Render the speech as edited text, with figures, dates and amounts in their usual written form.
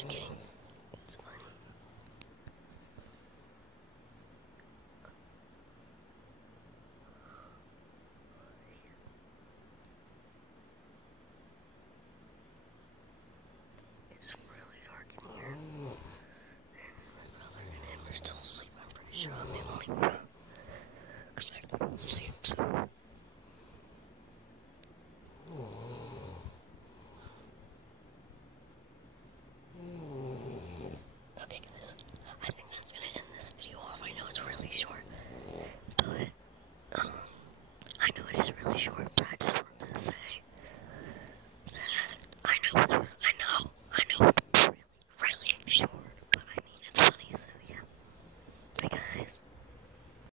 just kidding. It's fine. It's really dark in here. And my brother and him are still asleep. I'm pretty sure I'm the only one. Because I couldn't sleep, so. Okay,